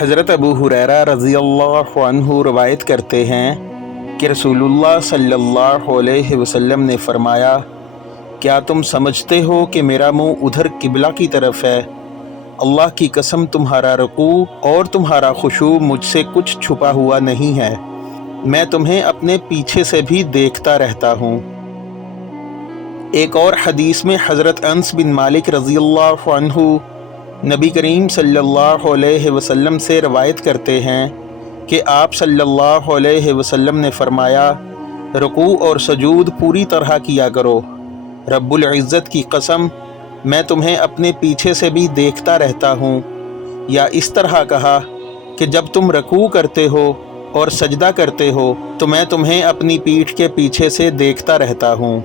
حضرت ابو ہریرہ رضی اللہ عنہ روایت کرتے ہیں کہ رسولullah صلی اللہ علیہ وسلم نے فرمایا، کیا تم سمجھتے ہو کہ میرا منہ ادھر قبلہ کی طرف ہے؟ اللہ کی قسم تمہارا رکوع اور تمہارا خشوع مجھ سے کچھ چھپا ہوا نہیں ہے، میں تمہیں اپنے پیچھے سے بھی دیکھتا رہتا ہوں۔ ایک اور حدیث میں حضرت انس بن مالک رضی اللہ عنہ نبی کریم صلی اللہ علیہ وسلم سے روایت کرتے ہیں کہ آپ صلی اللہ علیہ وسلم نے فرمایا، رکوع اور سجود پوری طرح کیا کرو، رب العزت کی قسم میں تمہیں اپنے پیچھے سے بھی دیکھتا رہتا ہوں۔ یا اس طرح کہا کہ جب تم رکوع کرتے ہو اور سجدہ کرتے ہو تو میں تمہیں اپنی پیٹھ کے پیچھے سے دیکھتا رہتا ہوں۔